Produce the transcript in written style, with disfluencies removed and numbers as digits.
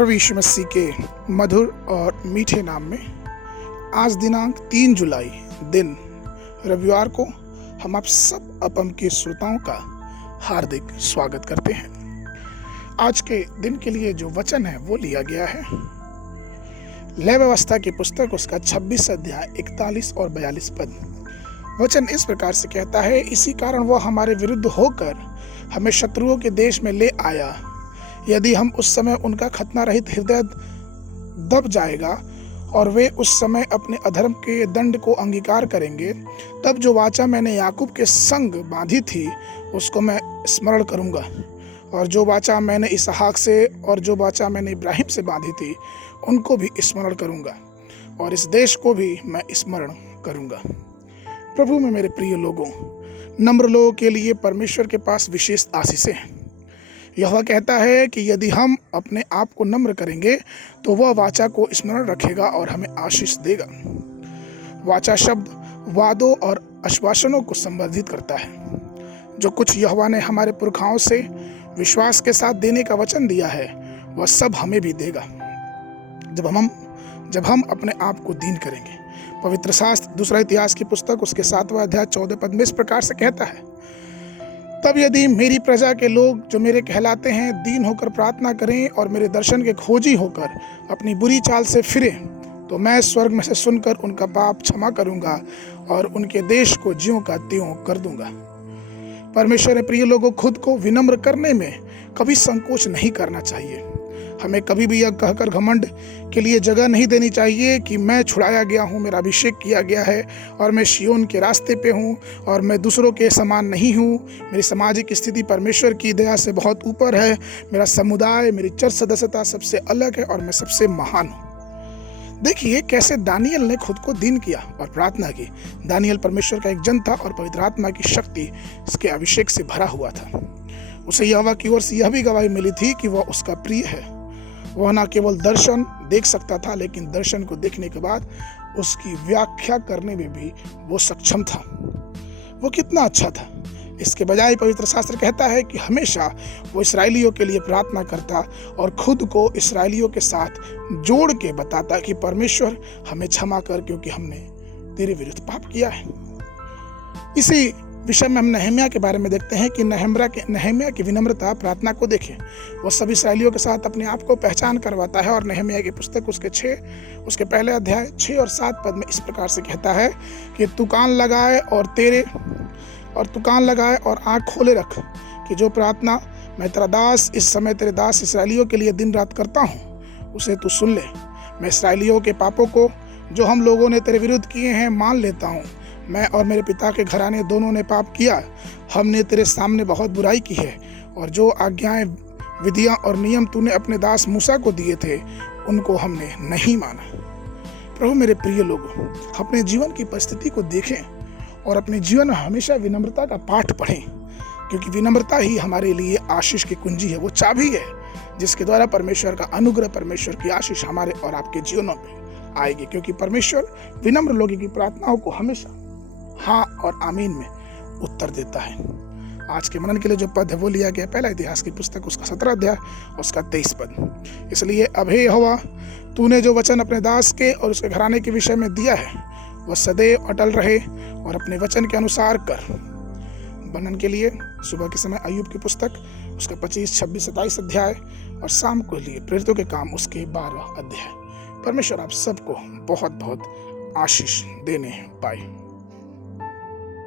प्रभु यीशु मसीह के मधुर और मीठे नाम में आज दिनांक 3 जुलाई दिन रविवार को हम आप सब अपम के श्रोताओं का हार्दिक स्वागत करते हैं। आज के दिन के लिए जो वचन है वो लिया गया है लय व्यवस्था की पुस्तक उसका 26 अध्याय 41 और 42 पद। वचन इस प्रकार से कहता है, इसी कारण वह हमारे विरुद्ध होकर हमें शत्रुओं के देश में ले आया। यदि हम उस समय उनका खतना रहित हृदय दब जाएगा और वे उस समय अपने अधर्म के दंड को अंगीकार करेंगे, तब जो वाचा मैंने याकूब के संग बांधी थी उसको मैं स्मरण करूंगा, और जो वाचा मैंने इसहाक से और जो वाचा मैंने इब्राहिम से बांधी थी उनको भी स्मरण करूंगा, और इस देश को भी मैं स्मरण करूंगा। प्रभु में मेरे प्रिय लोगों, नम्र लोगों के लिए परमेश्वर के पास विशेष आशीषें हैं। यह कहता है कि यदि हम अपने आप को नम्र करेंगे तो वह वाचा को स्मरण रखेगा और हमें आशीष देगा। वाचा शब्द वादों और आश्वासनों को संबोधित करता है। जो कुछ यहोवा ने हमारे पुरखाओं से विश्वास के साथ देने का वचन दिया है वह सब हमें भी देगा जब हम अपने आप को दीन करेंगे। पवित्र शास्त्र दूसरा इतिहास की पुस्तक उसके 7वां अध्याय 14 पद में इस प्रकार से कहता है, तब यदि मेरी प्रजा के लोग जो मेरे कहलाते हैं दीन होकर प्रार्थना करें और मेरे दर्शन के खोजी होकर अपनी बुरी चाल से फिरें, तो मैं स्वर्ग में से सुनकर उनका पाप क्षमा करूंगा और उनके देश को ज्यों का त्यों कर दूंगा। परमेश्वर ने प्रिय लोगों खुद को विनम्र करने में कभी संकोच नहीं करना चाहिए। हमें कभी भी यह कहकर घमंड के लिए जगह नहीं देनी चाहिए कि मैं छुड़ाया गया हूँ, मेरा अभिषेक किया गया है और मैं सिय्योन के रास्ते पे हूँ और मैं दूसरों के समान नहीं हूँ। मेरी सामाजिक स्थिति परमेश्वर की दया से बहुत ऊपर है। मेरा समुदाय, मेरी चर्च सदस्यता सबसे अलग है और मैं सबसे महान हूँ। देखिए कैसे दानियल ने खुद को दीन किया और प्रार्थना की। दानियल परमेश्वर का एक जन था और पवित्र आत्मा की शक्ति इसके अभिषेक से भरा हुआ था। उसे यहोवा की ओर से यह भी गवाही मिली थी कि वह उसका प्रिय है। वह न केवल दर्शन देख सकता था, लेकिन दर्शन को देखने के बाद उसकी व्याख्या करने में भी वो सक्षम था। वो कितना अच्छा था। इसके बजाय पवित्र शास्त्र कहता है कि हमेशा वो इसराइलियों के लिए प्रार्थना करता और खुद को इसराइलियों के साथ जोड़ के बताता कि परमेश्वर हमें क्षमा कर, क्योंकि हमने तेरे विरुद्ध पाप किया है। इसी विषय में हम नहम्याह के बारे में देखते हैं कि नहम्याह की विनम्रता प्रार्थना को देखें। वह सभी इसराइलियों के साथ अपने आप को पहचान करवाता है और नहम्याह की पुस्तक उसके पहले अध्याय 6 और 7 पद में इस प्रकार से कहता है कि तू कान लगाए और आँख खोले रख कि जो प्रार्थना मैं तेरा दास इस समय तेरे दास इसराइलियों के लिए दिन रात करता हूँ उसे तू सुन ले। मैं इसराइलियों के पापों को जो हम लोगों ने तेरे विरुद्ध किए हैं मान लेता हूँ। मैं और मेरे पिता के घराने दोनों ने पाप किया। हमने तेरे सामने बहुत बुराई की है और जो आज्ञाएं, विधियां और नियम तूने अपने दास मूसा को दिए थे उनको हमने नहीं माना। प्रभु मेरे प्रिय लोगों, अपने जीवन की परिस्थिति को देखें और अपने जीवन में हमेशा विनम्रता का पाठ पढ़ें, क्योंकि विनम्रता ही हमारे लिए आशीष की कुंजी है। वो चाबी है जिसके द्वारा परमेश्वर का अनुग्रह, परमेश्वर की आशीष हमारे और आपके जीवनों में आएगी, क्योंकि परमेश्वर विनम्र लोगों की प्रार्थनाओं को हमेशा हाँ और आमीन में उत्तर देता है। आज के मनन के लिए जो पद है वो लिया गया पहला इतिहास की पुस्तक उसका 17 अध्याय उसका 23 पद। इसलिए अब हे यहोवा, तूने जो वचन अपने दास के और उसके घराने के विषय में दिया है वह सदैव अटल रहे और अपने वचन के अनुसार कर। मनन के लिए सुबह के समय अय्यूब की पुस्तक उसका 25, 26, 27 अध्याय और शाम को लिए प्रेरितों के काम उसके 12 अध्याय। परमेश्वर आप सबको बहुत बहुत आशीष देने पाए।